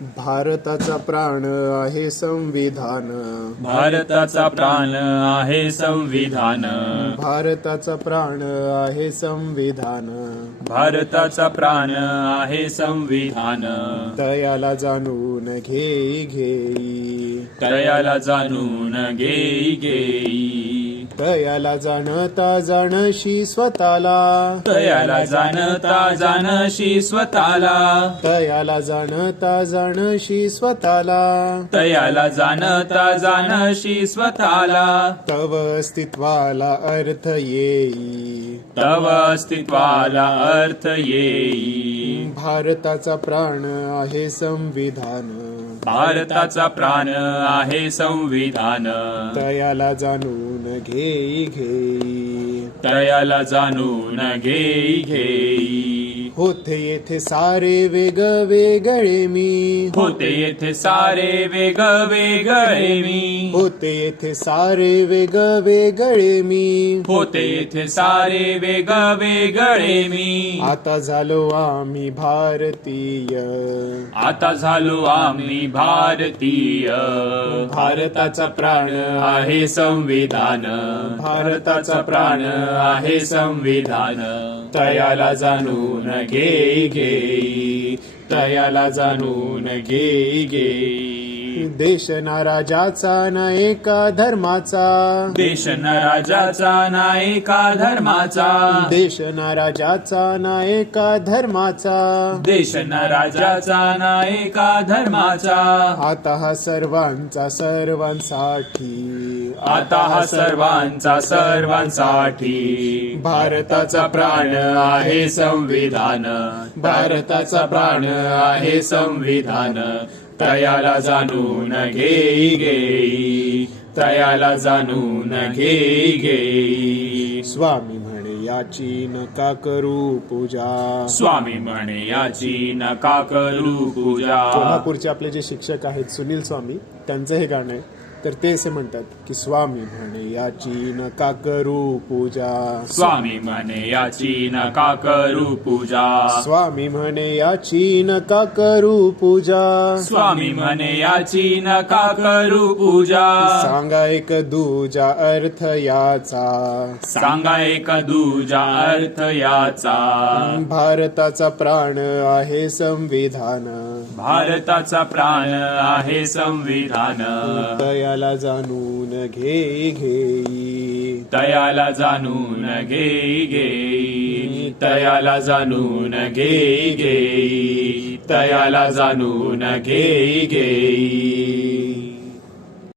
भारताचा प्राण आहे संविधान. भारताचा प्राण आहे संविधान. भारताचा प्राण आहे संविधान. भारताचा प्राण आहे संविधान. तयाला जाणून घेई घेई. तयाला जाणून घेई घेई. तयाला जाणता जाणशी स्वतःला. तयाला जाणता जाणशी स्वतःला. तयाला जाणता जाणशी स्वतःला. तयाला जाणता जाणशी स्वतःला. तव अस्तित्वाला अर्थ येई. तव अस्तित्वाला अर्थ येई. भारताचा प्राण आहे संविधान. भारताचा प्राण आहे संविधान. तयाला जाणून घेई घेई. तयाला जाणून घेई घेई. होते येथे सारे वेगवेगळे मी. होते येथे सारे वेगवेगळे मी. होते येथे सारे वेगवेगळे मी. होते येथे सारे वेगवेगळे मी. आता झालो आम्ही भारतीय. आता झालो आम्ही भारतीय. भारताचा प्राण आहे संविधान. भारताचा प्राण आहे संविधान. तयाला जाणून घेई घेई. तयाला जाणून घेई घेई. देश ना राजाचा ना एका धर्माचा. देश न राजाचा ना एका धर्माचा. देश ना राजाचा ना एका धर्माचा. देश न राजाचा ना एका धर्माचा. आता हा सर्वांचा सर्वांसाठी. आता हा सर्वांचा सर्वांसाठी. भारताचा प्राण आहे संविधान. भारताचा प्राण आहे संविधान. तयाला जाणून घेई घेई. तयाला जाणून घेई घेई. स्वामी म्हणे याची नका करू पूजा. स्वामी म्हणे याची नका करू पूजा. कोल्हापूरचे आपले जे शिक्षक आहेत सुनील स्वामी, त्यांचं हे गाणं आहे. तर ते असे म्हणतात की स्वामी म्हणे याची नका करू पूजा. स्वामी म्हणे याची नका करू पूजा. स्वामी म्हणे याची नका करू पूजा. स्वामी म्हणे याची नका करू पूजा. सांगा एक दूजा अर्थ याचा. सांगा एक दूजा अर्थ याचा. भारताचा प्राण आहे संविधान. भारताचा प्राण आहे संविधान. तयाला जाणून घेई घेई. तयाला जाणून घेई घेई. तयाला जाणून घेई घेई. तयाला जाणून घेई घेई.